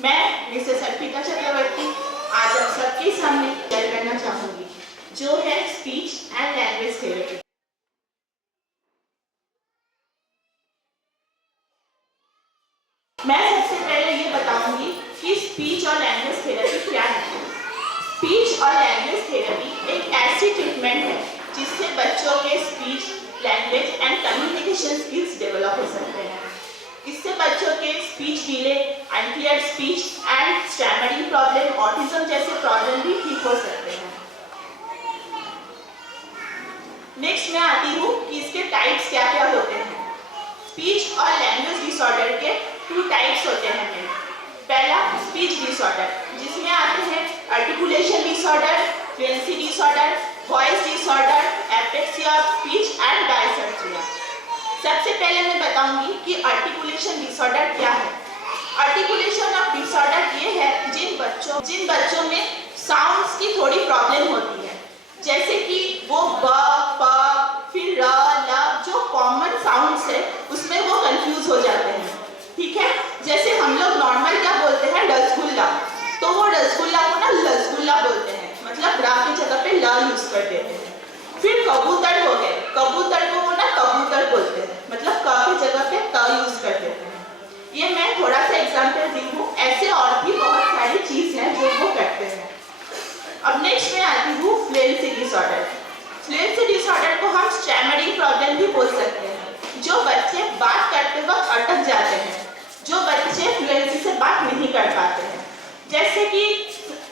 मैं मिसेस अर्पिता चक्रवर्ती आज आप सबके सामने शेयर करना चाहूंगी जो है स्पीच एंड लैंग्वेज थेरेपी। मैं सबसे पहले ये बताऊंगी कि स्पीच और लैंग्वेज थेरेपी क्या है। स्पीच और लैंग्वेज थेरेपी एक ऐसी ट्रीटमेंट है जिससे बच्चों के speech, language and communication skills develop हो सकते हैं। इससे बच्चों के speech delay, unclear speech and stammering problem, autism जैसे प्रॉब्लम भी ठीक हो सकते हैं। नेक्स्ट मैं आती हूँ कि इसके टाइप्स क्या क्या होते हैं। स्पीच और लैंग्वेज डिसऑर्डर के 2 टाइप्स होते हैं। पहला स्पीच डिसऑर्डर, जिसमें आते हैं articulation disorder, fluency disorder, voice disorder, epilepsy of speech and dyspepsia. सबसे पहले मैं बताऊंगी कि आर्टिकुलेशन डिसऑर्डर क्या है। आर्टिकुलेशन ऑफ डिसऑर्डर ये है जिन बच्चों में साउंड्स की थोड़ी प्रॉब्लम होती है, जैसे कि वो ब, प, फिर र, ल, जो कॉमन साउंड्स है उसमें वो कंफ्यूज हो जाते हैं। ठीक है, जैसे हम लोग नॉर्मल क्या बोलते हैं, रसगुल्ला, तो वो रसगुल्ला को ना लसगुल्ला बोलते हैं, मतलब रा की जगह पे ल यूज कर देते हैं। फिर कबूतर हो गए, कबूतर को वो ना कबूतर बोलते हैं, मतलब क की जगह पे त यूज कर देते हैं। ये मैं थोड़ा सा एग्जांपल दी हूँ, ऐसे और भी बहुत सारी चीज हैं जो वो करते हैं। अब नेक्स्ट में आती हूँ फ्लुएंसी डिसऑर्डर। फ्लुएंसी डिसऑर्डर को हम स्टैमरिंग प्रॉब्लम भी बोल सकते हैं। जो बच्चे बात करते वक्त अटक जाते हैं, जो बच्चे फ्लुएंसी से बात नहीं कर पाते हैं। जैसे कि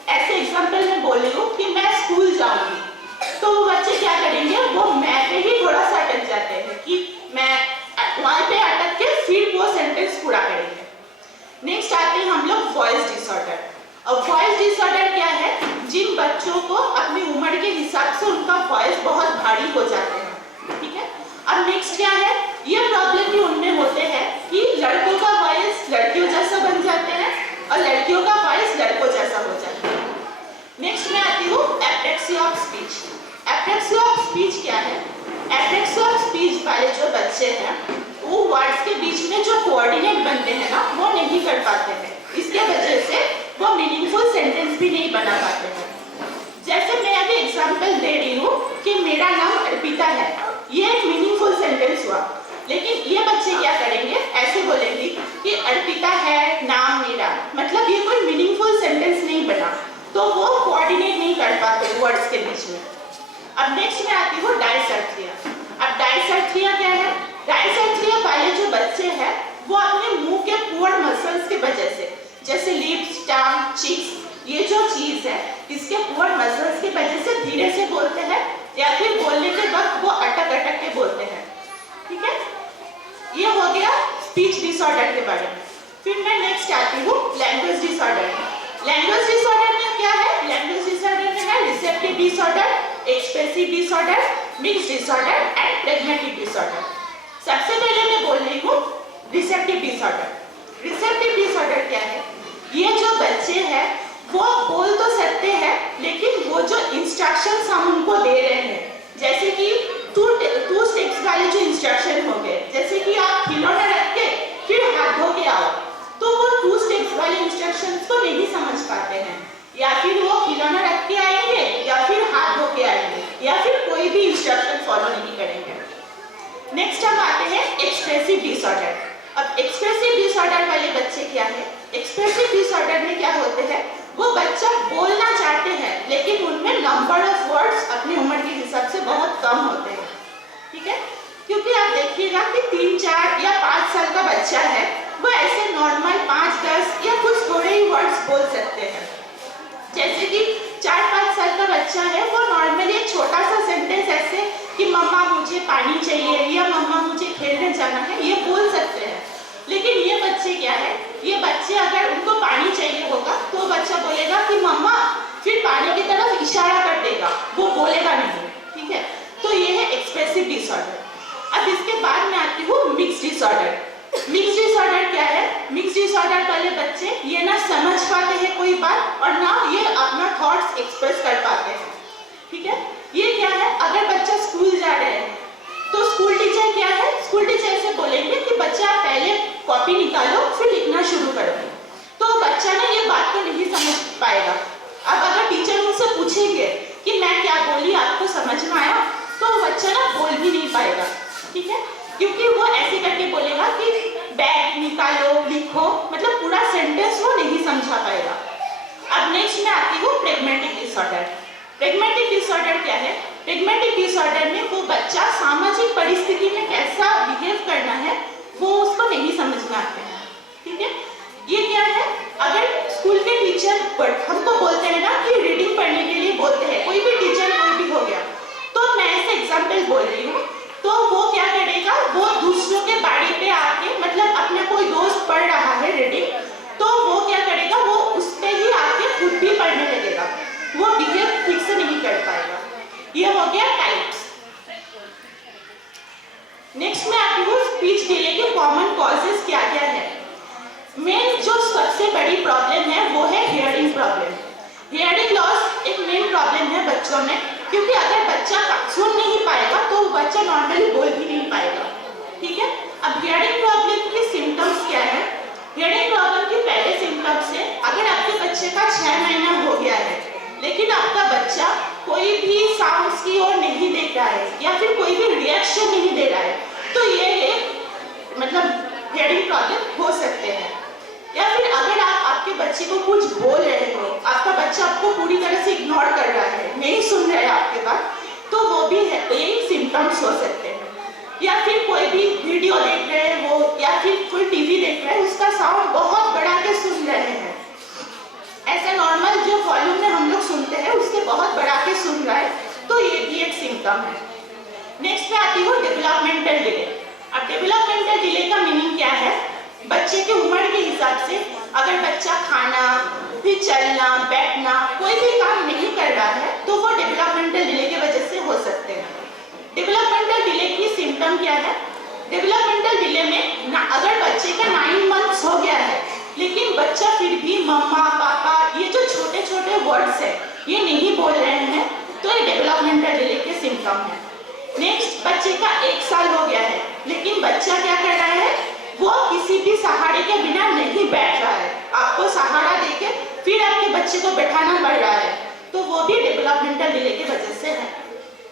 ऐसे एग्जांपल में बोल रही हूँ कि मैं स्कूल जाऊंगी, तो वो बच्चे क्या करेंगे, वो मैं पे ही थोड़ा सा अटक जाते हैं कि मैं वहां पे अटक के फिर वो सेंटेंस पूरा करेंगे। नेक्स्ट आते हैं हम लोग वॉइस डिसऑर्डर। अब वॉइस डिसऑर्डर क्या है, जिन बच्चों को अपनी उम्र के हिसाब से उनका वॉइस बहुत भारी हो जाते हैं। ठीक है, अब नेक्स्ट क्या है, ये प्रॉब्लम भी उनमें होते हैं कि लड़कों का वॉइस लड़कियों जैसा बन जाते हैं और लड़कियों का वॉइस लड़कों जैसा हो जाता है। नेक्स्ट में आती हूँ epilepsy of speech. Epilepsy of speech क्या है, एपिलेप्सी ऑफ स्पीच वाले जो बच्चे हैं वो वर्ड्स के बीच में जो कोऑर्डिनेट बनते हैं ना, वो नहीं कर पाते हैं। इसके वजह से वो मीनिंगफुल सेंटेंस भी नहीं बना पाते हैं। जैसे मैं अभी एग्जांपल दे रही हूँ कि मेरा नाम अर्पिता है, ये एक मीनिंगफुल सेंटेंस हुआ, लेकिन ये बच्चे क्या करेंगे, ऐसे बोलेंगे कि अर्पिता है नाम मेरा, मतलब ये कोई मीनिंगफुल सेंटेंस नहीं बना, तो वो कोऑर्डिनेट नहीं कर पाते वर्ड्स के बीच में। अब नेक्स्ट में आती हूँ डायसेप्सिया। अब डायसेप्सिया क्या है, डायसेप्सिया वाले जो बच्चे हैं वो अपने मुंह के पुअर मसल्स की वजह से, जैसे लिप्स, टंग, चिक्स, ये जो चीज है इसके पुअर मसल्स की वजह से धीरे से बोलते हैं या फिर बोलने के वक्त वो अटक अटक के बोलते हैं। ठीक है, ये हो गया स्पीच डिसऑर्डर के बारे में। फिर मैं नेक्स्ट आती हूँ लैंग्वेज डिसऑर्डर। लैंग्वेज डिसऑर्डर में क्या है, लैंग्वेज डिसऑर्डर में है receptive disorder, expressive disorder, mixed disorder and fragmented disorder. सबसे पहले मैं बोल रही हूँ रिसेप्टिव डिसऑर्डर। रिसेप्टिव डिसऑर्डर क्या है, ये जो बच्चे हैं वो बोल तो सकते हैं, लेकिन वो जो इंस्ट्रक्शंस हम उनको दे रहे हैं, जैसे कि टू स्टेप्स वाले जो इंस्ट्रक्शन हो गए, जैसे कि आप खिलौना रख के फिर हाथ धो के आओ, तो वो 2 स्टेप्स वाले इंस्ट्रक्शंस को नहीं समझ पाते हैं, या फिर वो खिलौना रख के आएंगे या फिर हाथ धो के आएंगे या फिर कोई भी इंस्ट्रक्शन फॉलो नहीं करेंगे। नेक्स्ट हम आते हैं एक्सप्रेसिव डिसऑर्डर। अब एक्सप्रेसिव डिसऑर्डर वाले बच्चे क्या है, एक्सप्रेसिव डिसऑर्डर में क्या होते हैं, वो बच्चा बोलना चाहते हैं लेकिन उनमें नंबर ऑफ वर्ड्स अपनी उम्र के हिसाब से बहुत कम होते हैं। ठीक है, क्योंकि आप देखिएगा कि 3, 4 या 5 साल का बच्चा है, वो ऐसे नॉर्मल 5, 10 या कुछ थोड़े ही वर्ड्स बोल सकते हैं। जैसे कि 4, 5 साल का बच्चा है, वो नॉर्मली एक छोटा सा सेंटेंस ऐसे कि मम्मा मुझे पानी चाहिए या मम्मा मुझे खेलने जाना है, ये बोल सकते हैं। लेकिन ये बच्चे क्या है, ये बच्चे अगर उनको पानी चाहिए होगा तो बच्चा बोलेगा कि मम्मा, फिर पानी की तरफ इशारा कर देगा, वो बोलेगा नहीं। ठीक है, तो ये है एक्सप्रेसिव डिसऑर्डर। अब इसके बाद में आती हूँ मिक्स्ड डिसऑर्डर। मिक्स्ड डिसऑर्डर क्या है, मिक्स्ड डिसऑर्डर वाले बच्चे ये ना समझ पाते हैं कोई बात और ना ये अपना थॉट्स एक्सप्रेस कर पाते हैं। ठीक है, ये क्या है, अगर बच्चा स्कूल जा रहे हैं तो स्कूल टीचर क्या है, स्कूल टीचर ऐसे बोलेंगे कि बच्चा पहले कॉपी निकालो फिर लिखना शुरू करो, तो बच्चा ने नहीं समझ पाएगा। अब अगर टीचर उनसे पूछेंगे कि मैं क्या बोली, आपको समझ में आया, तो बच्चा ना बोल भी नहीं पाएगा, ठीक है, क्योंकि वो ऐसे करके बोलेगा कि बैग निकालो, लिखो, मतलब पूरा सेंटेंस वो नहीं समझा पाएगा। अब नेक्स्ट मैं आती हूँ प्रेग्मेटिक डिसऑर्डर। प्रेग्मेटिक डिसऑर्डर क्या है? प्रेग्मेटिक डिसऑर्डर में वो बच्चा सामाजिक परिस्थिति में कैसा बिहेव करना है वो उसको नहीं समझ में आते हैं, ठीक है। ये क्या है? अगर स्कूल के टीचर हमको बोलते हैं ना कि रीडिंग पढ़ने के लिए बोलते हैं, कोई भी टीचर कोई भी हो गया, तो मैं ऐसे एग्जाम्पल बोल रही हूँ, तो वो क्या करेगा, वो दूसरों के बाड़ी पे आके, मतलब अपना कोई दोस्त पढ़ रहा है रीडिंग, तो वो क्या करेगा, वो उस पे ही आके खुद भी पढ़ने लगेगा, वो बिहेव ठीक से नहीं कर पाएगा। ये हो गया टाइप्स। नेक्स्ट में आती हूँ स्पीच डिले के कॉमन कॉजेस क्या क्या है। मेन जो सबसे बड़ी प्रॉब्लम है वो है हियरिंग प्रॉब्लम। हियरिंग लॉस एक मेन प्रॉब्लम है बच्चों में, क्योंकि अगर बच्चा सुन नहीं पाएगा तो बच्चा नॉर्मली बोल भी नहीं पाएगा, ठीक है। अब हियरिंग प्रॉब्लम के सिम्टम्स क्या है? हियरिंग प्रॉब्लम के पहले सिम्टम्स है, अगर आपके बच्चे का 6 महीना हो गया है लेकिन आपका बच्चा कोई भी साउंड्स की ओर नहीं देख रहा है या फिर कोई भी रिएक्शन नहीं दे रहा है, तो ये एक मतलब हियरिंग प्रॉब्लम हो सकते हैं। या फिर अगर आप आपके बच्चे को कुछ बोल रहे हो, आपका बच्चा आपको पूरी तरह से इग्नोर कर रहा है, नहीं सुन रहा है आपके बात, तो वो भी है, यही सिम्टम्स हो सकते हैं। या फिर कोई भी वीडियो देख रहे हैं वो, या फिर कोई टीवी देख रहे हैं, उसका साउंड बहुत बढ़ा के सुन रहे हैं, ऐसा नॉर्मल जो वॉल्यूम में हम लोग सुनते हैं उससे बहुत बढ़ा के सुन रहा है, तो ये भी एक सिम्टम है। नेक्स्ट पे आती हूँ डेवलपमेंटल डिले। अब डेवलपमेंटल डिले का मीनिंग क्या है? बच्चे के उम्र के हिसाब से अगर बच्चा खाना, फिर चलना, बैठना, कोई भी काम नहीं कर रहा है तो वो डेवलपमेंटल डिले की वजह से हो सकते हैं। डेवलपमेंटल डिले की सिम्टम क्या है? डेवलपमेंटल डिले में अगर बच्चे का 9 मंथ्स हो गया है लेकिन बच्चा फिर भी मम्मा, पापा, ये जो छोटे छोटे वर्ड्स है ये नहीं बोल रहे हैं, तो ये डेवलपमेंटल डिले के सिम्टम है। नेक्स्ट, बच्चे का 1 साल हो गया है लेकिन बच्चा क्या कर रहा है, वो किसी भी सहारे के बिना नहीं बैठ रहा है, आपको सहारा देके फिर आपके बच्चे को बैठाना पड़ रहा है, तो वो भी डेवलपमेंटल डिले की वजह से है।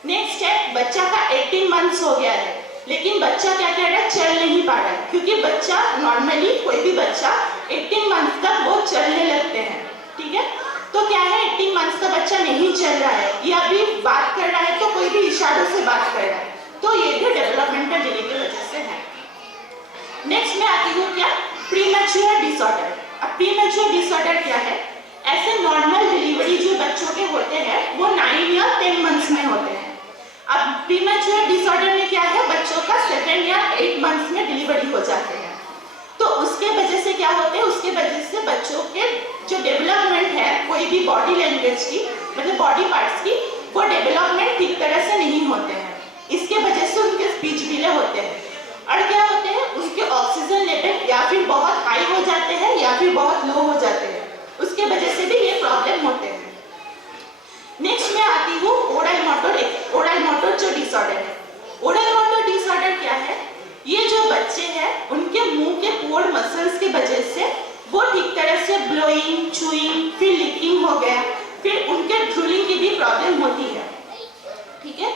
नेक्स्ट है, बच्चा का 18 मंथ्स हो गया है लेकिन बच्चा क्या कर रहा है, चल नहीं पा रहा है, क्योंकि बच्चा नॉर्मली कोई भी बच्चा 18 मंथ तक वो चलने लगते हैं, ठीक है। तो क्या है, 18 मंथ्स का बच्चा नहीं चल रहा है या अभी बात कर रहा है तो कोई भी इशारों से बात कर रहा है, तो ये भी डेवलपमेंटल डिले की वजह से है। नेक्स्ट में आती हूँ क्या, प्रीमैच्योर डिसऑर्डर। अब प्रीमैच्योर डिसऑर्डर क्या है? ऐसे नॉर्मल डिलीवरी जो बच्चों के होते हैं वो 9 या 10 मंथ्स में होते हैं। अब प्रीमैच्योर डिसऑर्डर में क्या है, बच्चों का 7 या 8 मंथ्स में डिलीवरी हो जाते हैं, तो उसके वजह से क्या होते हैं, उसके वजह से बच्चों के जो डेवलपमेंट है कोई भी बॉडी लैंग्वेज की, मतलब बॉडी पार्ट्स की, वो डेवलपमेंट ठीक तरह से नहीं होते हैं, इसके वजह से उनके स्पीच डिले होते हैं। और क्या होते हैं, उसके ऑक्सीजन लेवल या फिर बहुत हाई हो जाते हैं या फिर बहुत लो हो जाते हैं, उसके वजह से भी ये प्रॉब्लम होते हैं। नेक्स्ट में आती हूँ ओरल मोटर जो डिसऑर्डर है। ओरल मोटर डिसऑर्डर क्या है, ये जो बच्चे हैं उनके मुंह के पोर मसल्स के वजह से वो ठीक तरह से ब्लोइंग, चूइंग, फिर लिकिंग हो गया, फिर उनके ड्रूलिंग की भी प्रॉब्लम होती है, ठीक है।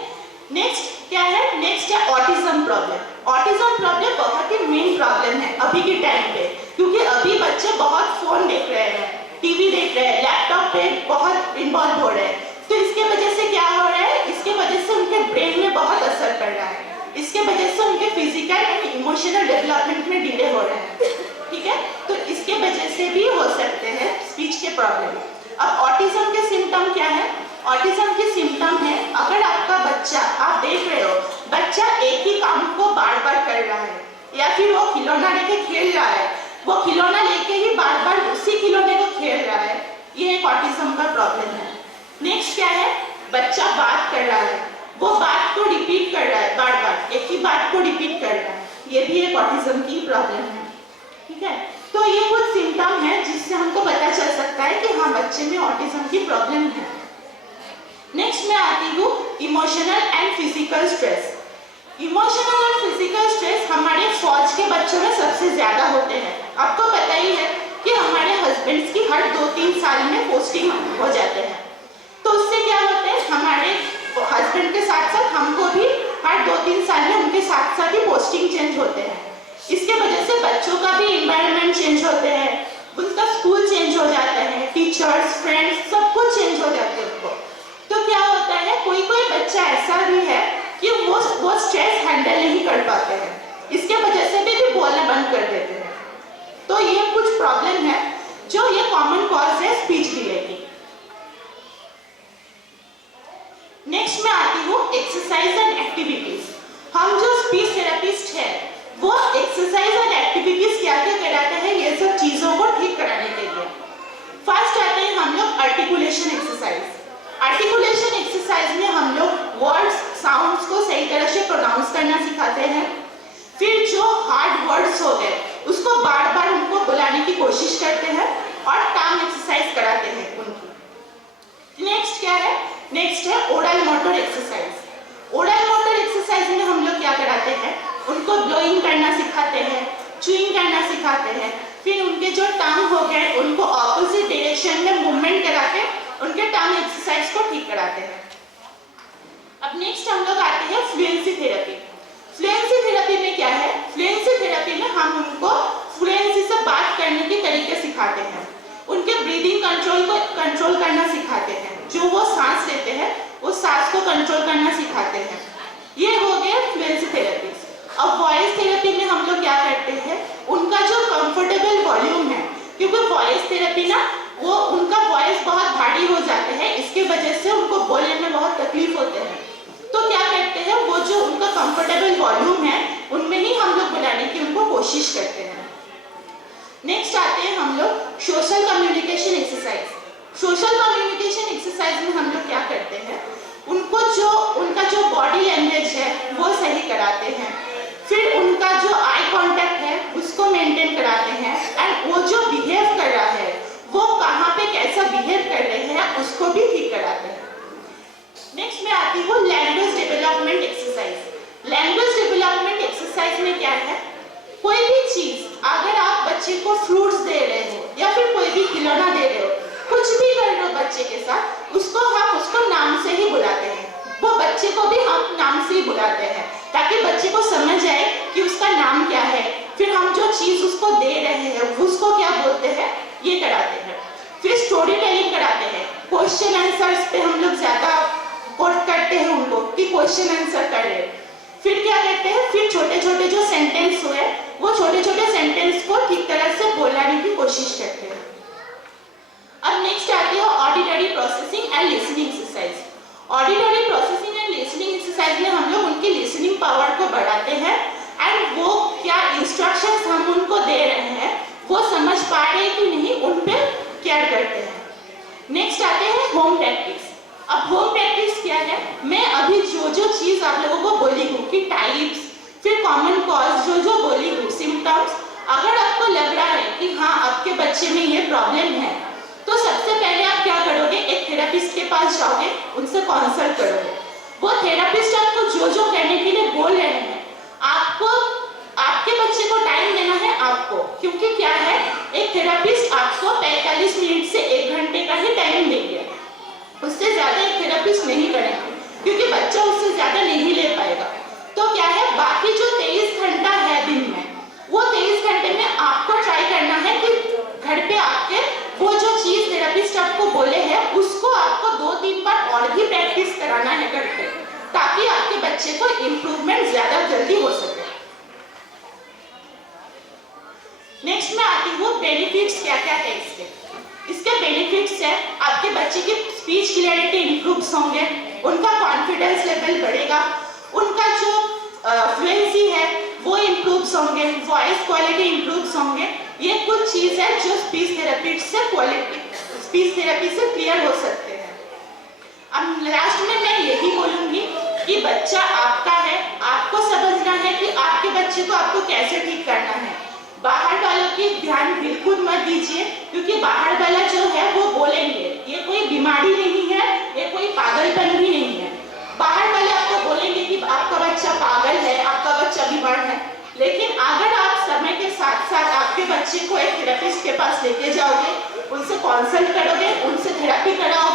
नेक्स्ट क्या है, नेक्स्ट है ऑटिज्म प्रॉब्लम। ऑटिज्म प्रॉब्लम बहुत ही मेन प्रॉब्लम है अभी के टाइम पे, क्योंकि अभी बच्चे बहुत फोन देख रहे हैं, टीवी देख रहे हैं, लैपटॉप पे बहुत इन्वॉल्व हो रहे हैं, तो इसके वजह से क्या हो रहा है, इसके वजह से उनके ब्रेन में बहुत असर पड़ रहा है, इसके वजह से उनके फिजिकल एंड इमोशनल डेवलपमेंट में डिले हो रहे हैं, ठीक है। तो इसके वजह से भी हो सकते हैं स्पीच के प्रॉब्लम। अब ऑटिज्म के सिम्टम क्या है? ऑटिज्म के सिम्टम है, अगर आपका बच्चा, आप देख रहे हो बच्चा एक ही काम को बार बार कर रहा है, या फिर वो खिलौना लेके खेल रहा है, वो खिलौना लेके ही बार बार उसी खिलौने को खेल रहा है, ये एक ऑटिज्म का प्रॉब्लम है। नेक्स्ट क्या है, बच्चा बात कर रहा है, वो बात को रिपीट कर रहा है, बार बार एक ही बात को रिपीट कर रहा है, ये भी एक ऑटिज्म की प्रॉब्लम है, ठीक है। तो ये कुछ सिम्टम है जिससे हमको पता चल सकता है कि हाँ बच्चे में ऑटिज्म की प्रॉब्लम है। नेक्स्ट मैं आती हूँ emotional and physical stress. Emotional और फिजिकल स्ट्रेस हमारे फौज के बच्चों में सबसे ज्यादा होते हैं। आपको पता ही है कि हमारे हस्बैंड्स की हर 2-3 साल में पोस्टिंग हो जाते हैं। तो उससे क्या होता है, हमारे हस्बैंड के साथ साथ हमको भी हर 2-3 साल में उनके साथ साथ ही पोस्टिंग चेंज होते हैं। इसके वजह से बच्चों का भी एनवायरनमेंट चेंज होते हैं, उनका स्कूल चेंज हो जाता है, टीचर्स, फ्रेंड्स सब कुछ चेंज हो जाते हैं उनको। तो क्या होता है, कोई कोई बच्चा ऐसा भी है कि वो स्ट्रेस हैंडल नहीं कर पाते हैं, इसके वजह से भी बोलना बंद कर देते हैं। तो ये कुछ प्रॉब्लम है जो ये कॉमन कॉज है स्पीच डिले की। नेक्स्ट मैं आती हूँ एक्सरसाइज एंड एक्टिविटीज। हम जो स्पीच थेरेपिस्ट है वो एक्सरसाइज एंड एक्टिविटीज क्या क्या कराते हैं ये सब चीजों को ठीक कराने के लिए। फर्स्ट आते हैं हम लोग आर्टिकुलेशन एक्सरसाइज। आर्टिकुलेशन एक्सरसाइज में हम लोग वर्ड्स, साउंड्स को सही तरह से प्रोनाउंस करना सिखाते हैं। फिर जो हार्ड वर्ड्स हो गए उसको बार बार उनको बुलाने की कोशिश करते हैं और टंग एक्सरसाइज कराते हैं उनकी। नेक्स्ट क्या है, नेक्स्ट है oral motor exercise. Oral motor exercise में हम लोग क्या कराते हैं, उनको ब्लोइंग करना सिखाते हैं, च्यूइंग करना सिखाते हैं। फिर उनके जो टंग हो गए उनको ऑपोजिट डायरेक्शन में मूवमेंट करा के उनके टंग एक्सरसाइज को ठीक कराते हैं। अब नेक्स्ट हम लोग आते हैं फ्लुएंसी थेरेपी। फ्लुएंसी थेरेपी में क्या है, फ्लुएंसी थेरेपी में हम उनको फ्लुएंसी से बात करने के तरीके सिखाते हैं, उनके ब्रीदिंग कंट्रोल को कंट्रोल करना सिखाते हैं, जो वो सांस लेते हैं वो सांस को कंट्रोल करना सिखाते हैं। ये हो गया फ्लुएंसी थेरेपी। अब वॉइस थेरेपी में हम लोग क्या करते हैं, उनका जो कंफर्टेबल वॉल्यूम है, क्योंकि वॉइस थेरेपी ना वो उनका वॉइस बहुत भारी हो जाता है, इसके वजह से उनको बोलने में बहुत तकलीफ होते हैं। तो क्या करते हैं, वो जो उनका कंफर्टेबल वॉल्यूम है उनमें ही हम लोग बुलाने की उनको कोशिश करते हैं। नेक्स्ट आते हैं हम लोग social communication exercise. Social communication exercise में हम लोग क्या करते हैं, उनको जो उनका जो बॉडी लैंग्वेज है वो सही कराते हैं। फिर उनका जो आई कांटेक्ट है उसको मेंटेन कराते हैं, एंड वो जो बिहेव कर रहा है वो कहाँ पे कैसा बिहेव कर रहे हैं उसको भी ठीक कराते हैं। नेक्स्ट में आती हूँ language development exercise. Language development exercise में क्या है, कोई भी चीज अगर आप बच्चे को फ्रूट्स दे रहे हो या फिर कोई भी खिलौना दे रहे हो, कुछ भी कर रहे हो बच्चे के साथ, उसको हम उसको नाम से ही बुलाते हैं। वो बच्चे को भी हम नाम से ही बुलाते हैं ताकि बच्चे को समझ आए कि उसका नाम क्या है। फिर हम जो चीज उसको दे रहे हैं उसको क्या बोलते हैं ये कराते हैं। फिर स्टोरी टेलिंग कराते हैं। क्वेश्चन आंसर्स पे हम लोग ज्यादा कोट करते हैं उनको कि क्वेश्चन आंसर कर रहे हैं। फिर क्या करते हैं, फिर छोटे छोटे जो सेंटेंस हुए वो छोटे छोटे सेंटेंस को ठीक तरह से बोलने की कोशिश करते हैं। अब नेक्स्ट आती है auditory processing and listening exercise. Auditory processing and listening exercise में हम लोग उनकी लिसनिंग पावर को बढ़ाते हैं, एंड वो क्या इंस्ट्रक्शंस हम उनको दे रहे हैं वो समझ पा रहे हैं कि नहीं उन पे केयर करते हैं। नेक्स्ट आते हैं होम प्रैक्टिस। अब होम प्रैक्टिस क्या है, मैं अभी जो जो चीज आप लोगों को बोली हूँ कि टाइप्स, फिर कॉमन कॉज जो बोली हूँ, सिम्टम्स, अगर आपको लग रहा है कि हाँ आपके बच्चे में ये प्रॉब्लम है तो सबसे पहले आप क्या करोगे, एक थेरेपिस्ट के पास जाओगे, उनसे कंसल्ट करोगे। वो थेरेपिस्ट आपको जो जो करने के लिए बोल रहे हैं आपको आपके बच्चे को टाइम देना है आपको, क्योंकि क्या है एक थेरेपिस्ट आपको 45 मिनट से 1 घंटे का ही टाइम देंगे, उससे ज्यादा एक थेरेपिस्ट नहीं करेंगे क्योंकि बच्चा उससे ज्यादा नहीं ले पाएगा। तो क्या है बाकी जो 23 घंटा है दिन में, वो 23 घंटे में आपको ट्राई करना है कि घर पे आके वो जो चीज थेरेपिस्ट आपको बोले हैं उसको आपको 2-3 बार और भी प्रैक्टिस कराना है घर पे, ताकि आपके बच्चे को इम्प्रूवमेंट ज्यादा जल्दी हो सके। नेक्स्ट में आती हूँ बेनिफिट्स क्या क्या है इसके बेनिफिट्स है, आपके बच्चे की स्पीच क्लैरिटी इंप्रूव होंगे, उनका कॉन्फिडेंस लेवल बढ़ेगा, उनका जो फ्लुएंसी है वो इंप्रूव होंगे, वॉइस क्वालिटी इंप्रूव होंगे। ये कुछ चीज है जो स्पीच थेरेपी से क्लियर हो सकते हैं। अब लास्ट में मैं यही बोलूंगी कि बच्चा आपका है, आपको समझना है कि आपके बच्चे को आपको कैसे ठीक करना है। बाहर वालों की ध्यान बिल्कुल मत दीजिए, क्योंकि बाहर वाला जो है वो बोलेंगे, ये कोई बीमारी नहीं है, ये कोई पागलपन भी नहीं है। बाहर वाले आपको बोलेंगे कि आपका बच्चा पागल है, आपका बच्चा बीमार है, लेकिन अगर आप समय के साथ साथ आपके बच्चे को एक थेरेपिस्ट के पास लेके जाओगे, उनसे कंसल्ट करोगे, उनसे थेरेपी कराओगे।